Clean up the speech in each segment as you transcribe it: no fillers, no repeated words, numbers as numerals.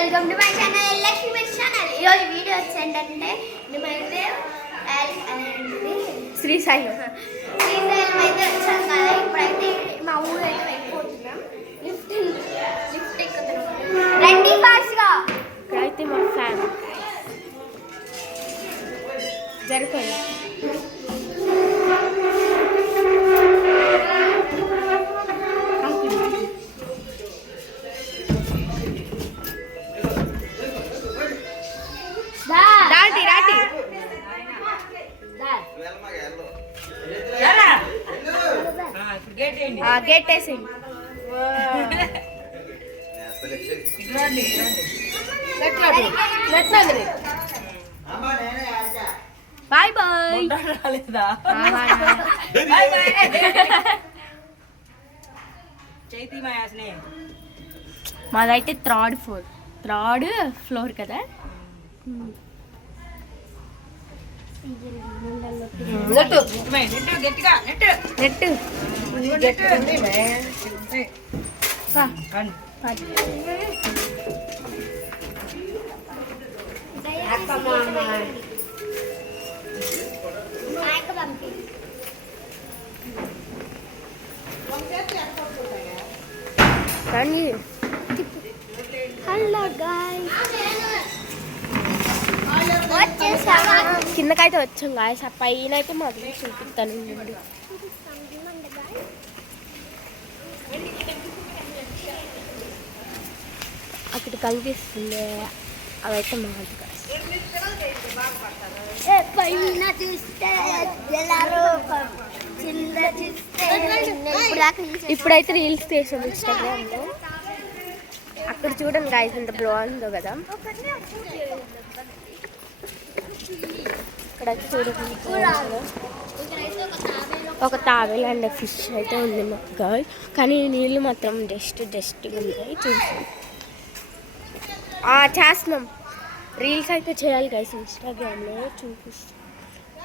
Welcome to my channel Lakshmi channel. ఈరోజు video వచ్చేంటంటే మేమైతే శ్రీశైలం అయితే వచ్చాం కదా. ఇప్పుడైతే మా ఊరు అయితే వెళ్ళిపోతున్నాం. లిఫ్ట్ ఎక్కుతున్నాం. రండి ఫాస్ట్గా. ఇప్పుడైతే మా ఫ్యామిలీ జరుగుతుంది. గేట్ వేసేయండి. Bye bye. మాదైతే థర్డ్ ఫ్లోర్ కదా. హలో గాయ్స్, కిందకైతే వచ్చాం గాయస్. ఆ పైన అయితే మాకు చూపిస్తాను. అక్కడ కనిపిస్తుంది, అవైతే మాది గాయస్. ఇప్పుడైతే రీల్స్ చేసాం ఇన్స్టాగ్రామ్లో. అక్కడ చూడండి గాయస్, ఎంత బాగుందో కదా. ఇక్కడ చూడండి, ఒక తాబేలు అండ్ ఫిష్ అయితే ఉంది మాకు గాయ్. కానీ నీళ్ళు మాత్రం డస్ట్ ఉన్నాయి. చూసాం, చేస్తున్నాం. రీల్స్ అయితే చేయాలి గాయస్ ఇన్స్టాగ్రామ్లో. చూపిస్తాం.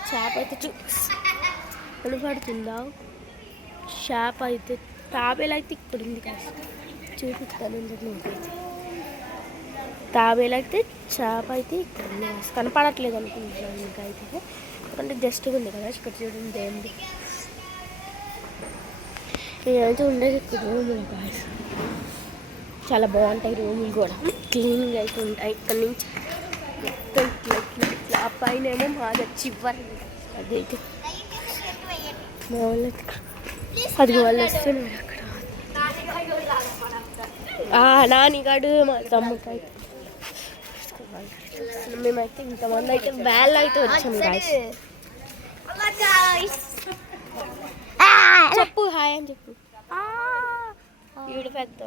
చేప అయితే కనపడుతుందా? చేప అయితే, తాబేలు అయితే ఇక్కడ ఉంది గాయస్. చూపిస్తాను మీకైతే. తాబేలు అయితే, చేప అయితే ఇక్కడ ఉంది. కనపడట్లేదు అనుకుంటున్నాను మీకైతే, ఎందుకంటే జస్ట్ ఉంది కదా. ఇక్కడ చూడండి ఏంటి, నేనైతే ఉండేది ఇక్కడ రూములు గాయస్. చాలా బాగుంటాయి రూములు కూడా, క్లీన్గా అయితే ఉంటాయి. ఇక్కడ నుంచి మొత్తం ఇట్లా ఆ పైన ఏమో మాది చివరి. అదైతే మా వాళ్ళు అది వాళ్ళు వస్తున్నారు అక్కడ. నానిగాడు మా తమ్ముడు. మేమైతే ఇంతమంది అయితే వ్యాల్ అయితే వచ్చాము గాయస్. చెప్పు హాయ్ అని చెప్పు. వీడు పెద్ద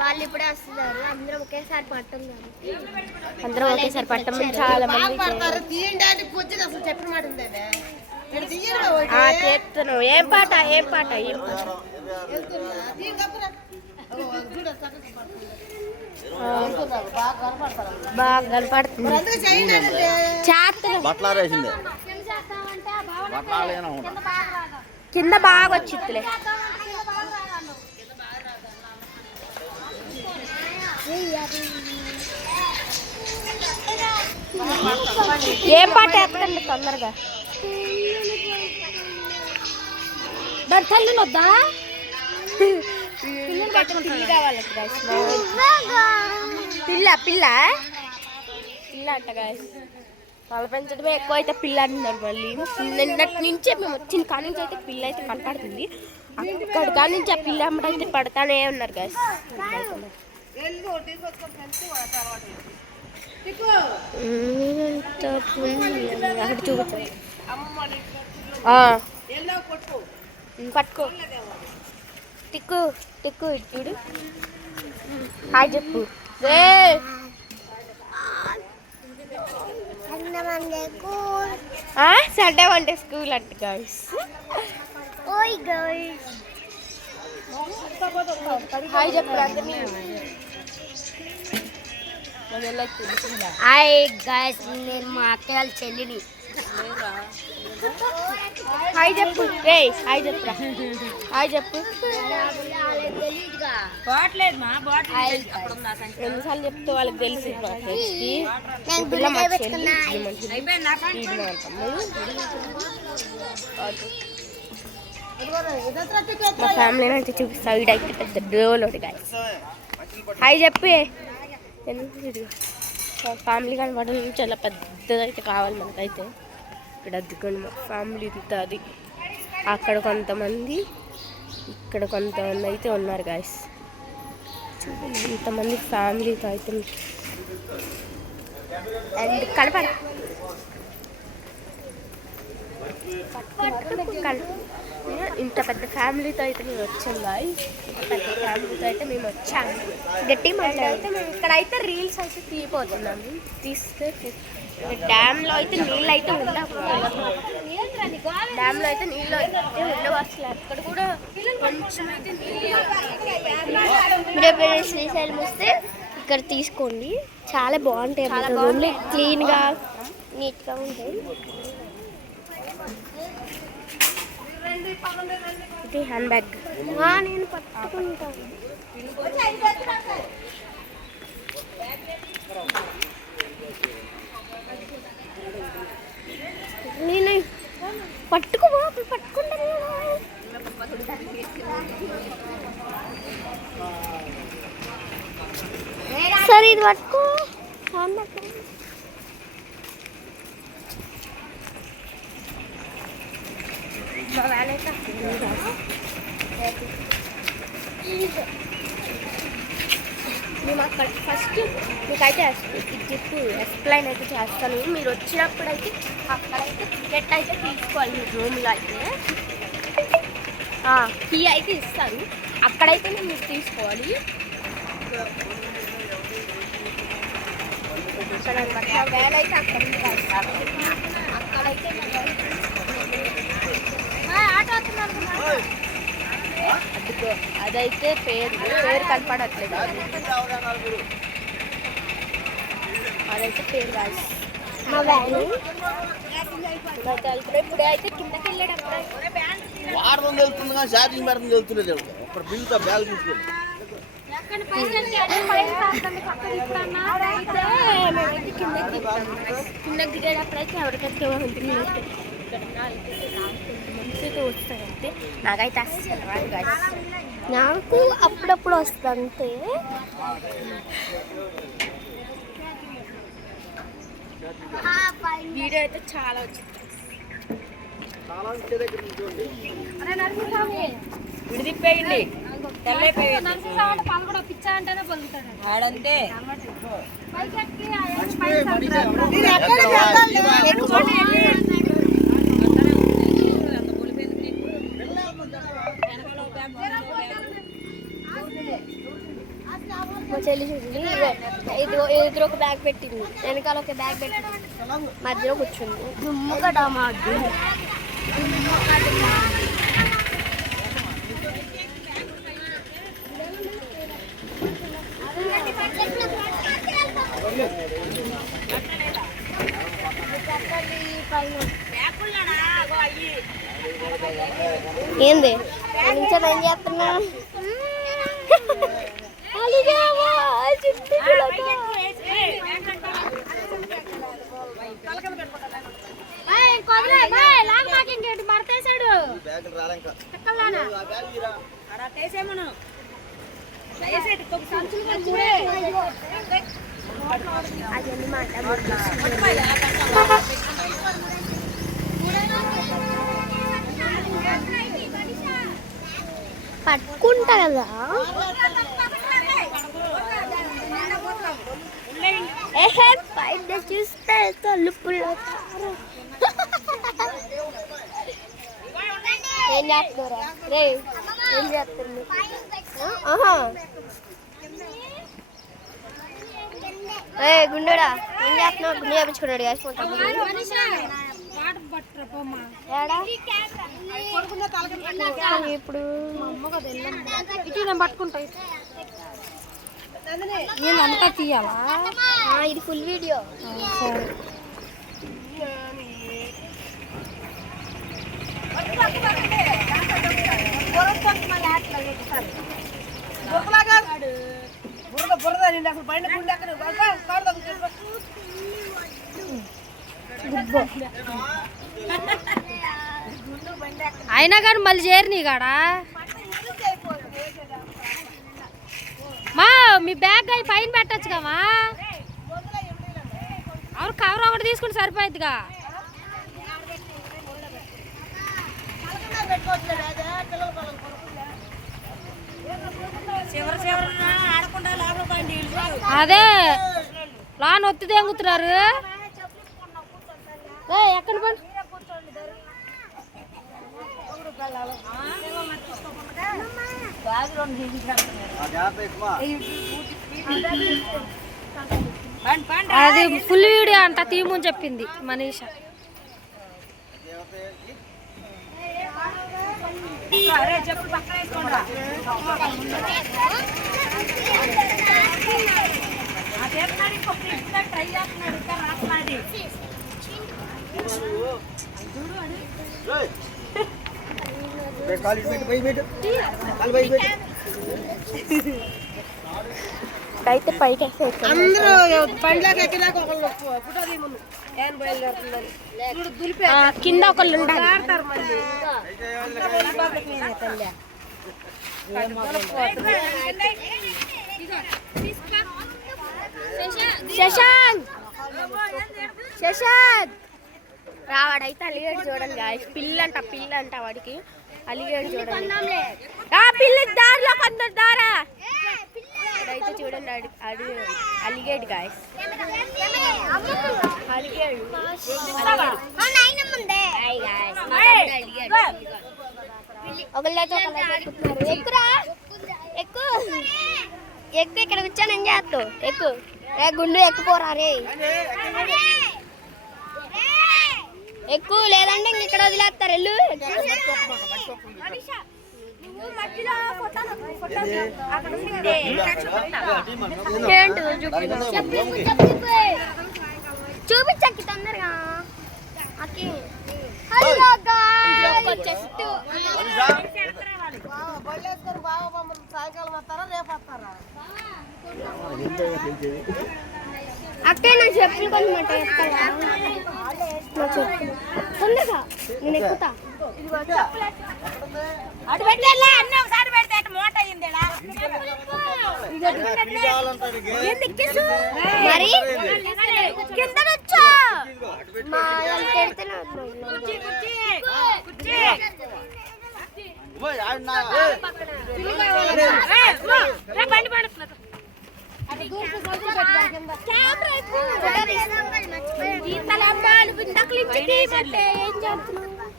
వాళ్ళు ఇప్పుడే వస్తున్నారు. అందరం ఒకేసారి పట్టం కాబట్టి అందరం ఒకేసారి పట్టం. చాలా మంది చేస్తున్నావు. ఏం పాట బాగా కనపడుతుంది. కింద బాగా వచ్చిలే. ఏం పాట వేస్తుంది తొందరగా? దాని తల్లి వద్దా? పిల్లి కావాలి. పిల్ల అంట గాయస్. వాళ్ళ పెంచడమే ఎక్కువ అయితే పిల్ల అంటున్నారు. మళ్ళీ నిన్నటి నుంచే మేము వచ్చిన కాడి నుంచి అయితే పిల్ల అయితే కనపడుతుంది. అక్కడ కాడి నుంచి ఆ పిల్ల అమ్మడైతే పడతానే ఉన్నారు గాయస్. అక్కడ చూపించండి. పట్టుకో. టిక్కు ఇటు చూడు. హాయ్ చెప్పు. సండే వన్ డే స్కూల్ అంట గాయస్. హాయ్ చెప్పు అందరినీ. హాయ్ గాయస్, నేను మా అక్క వాళ్ళ చెల్లిని. హాయ్ చెప్పు రే, హాయ్ చెప్పురా, హాయ్ చెప్పు. ఎన్నిసార్లు చెప్తే వాళ్ళకి తెలిసి మా ఫ్యామిలీని అయితే చూపిస్తా. వీడైతే పెద్ద డోలోడు గాయస్. హాయ్ చెప్పి ఫ్యామిలీ కనపడడం చాలా పెద్దదైతే కావాలి మనకైతే. ఇక్కడ అద్దుకోండి మా ఫ్యామిలీ ఇంత. అది అక్కడ కొంతమంది, ఇక్కడ కొంతమంది అయితే ఉన్నారు గాయస్. చూడండి ఇంతమంది ఫ్యామిలీతో అయితే. అండ్ కనపడ ఇంత పెద్ద ఫ్యామిలీతో అయితే మేము వచ్చాం గాయస్. ఇంత పెద్ద ఫ్యామిలీతో అయితే మేము వచ్చాము. గట్టి మాట్లాడితే మేము ఇక్కడైతే రీల్స్ అయితే తీయబోతున్నాము. డ్యామ్లో అయితే నీళ్ళు అయితే ఉండవు. డ్యామ్లో అయితే నీళ్ళు అయితే ఉండవు అసలు. అక్కడ కూడా కొంచెం అయితే మీరు ఎప్పుడైనా శ్రీశైలం వస్తే ఇక్కడ తీసుకోండి, చాలా బాగుంటాయి. రూమ్లు క్లీన్గా నీట్గా ఉంటాయి. ఇది హ్యాండ్ బ్యాగ్ నేను పట్టుకుంటాను. నేను పట్టుకోవా పట్టుకుంటాను. సరే ఇది పట్టుకో. మేము అక్కడ ఫస్ట్ మీకైతే చెప్పు ఎక్స్ప్లెయిన్ అయితే చేస్తాను. మీరు వచ్చినప్పుడు అయితే అక్కడైతే టికెట్ అయితే తీసుకోవాలి. మీరు రూమ్లో అయితే కీ అయితే ఇస్తారు, అక్కడైతే మీరు తీసుకోవాలి. అక్కడ అనమాట వేల అయితే అక్కడ అక్కడైతే అదిగో అదైతే పేరు కనపడట్లేదు. అదైతే పేరు కాదు మా వ్యాన్. ఇప్పుడు అయితే కిందకి వెళ్ళేటప్పుడు కిందకి దిగేటప్పుడు అయితే ఎవరికైతే ఉంటుంది. వస్తుందంటే నాకైతే అస్సలు రాదు గాయస్. నాకు అప్పుడప్పుడు వస్తుంది అంతే. వీడియో అయితే చాలా వచ్చింది. విడిదిప్పేయండి పిచ్చా అంటేనే పొందుతాడు ఆడంతే. మా చెల్లి చూసింది, ఎదురు ఒక బ్యాగ్ పెట్టింది, వెనకాల ఒక బ్యాగ్ పెట్టింది, మధ్యలో కూర్చుంది. ఏంది నుంచో ఏం చేస్తున్నా? పట్టుకుంటా కదా పైన చూస్తే తలుపులు. ఏం చేస్తున్నారా రే? ఏం చేస్తుంది? గుండెడా ఏం చేస్తున్నావు? గుండె చేపించుకున్నాడు వేసుకుంటా. ఇప్పుడు పట్టుకుంటా. అంతా తీయాలా? ఇది ఫుల్ వీడియో. అయినా కానీ మళ్ళీ చేరిని కాడా మా మీ బ్యాగ్ అయి పైన పెట్టచ్చు కమా అవును కవర్ ఒకటి తీసుకుని సరిపోయిద్దిగా అదే లాన్ ఒత్తి తెంగుతున్నారు ఎక్కడ పని అది ఫుల్ వీడియో అంట తీయమని చెప్పింది మనీషా అయితే పైకి అందరూ బండ్లోకి ఎక్కినాక ఒకళ్ళు ఫోటో తీయమను ఏం బయలుదేరుతుందని కింద ఒకళ్ళు ఉండాలి శశాంక్ శశాంక్ రావాడైతే అలిగేడు చూడండి గాయస్ పిల్ల అంట వాడికి అలిగేడు చూడండి పిల్ల దారిలో కొందరు దారా అయితే చూడండి అలిగేడు గాయస్ ఎక్కురా ఎక్కువ ఎక్కువ ఇక్కడ వచ్చాను ఏం చేస్తావు ఎక్కువ గుండు ఎక్కుపోరా రే ఎక్కువ లేదంటే ఇంక ఇక్కడ వదిలేస్తారు వెళ్ళు చూపించక్కి తొందరగా సాయంకాలం వస్తారా రేపు వస్తారా అక్కే నా చెప్పులు కొంచెం ఎత్తావా నా చెప్పులు తొందరగా నేను ఎక్కుతా అటు పెట్టలే అన్నీ ఒకసారి పెడితే అటు మోట అయింది మరి కింద వచ్చా బండి పడుతున్నా ఏం చేస్తున్నావు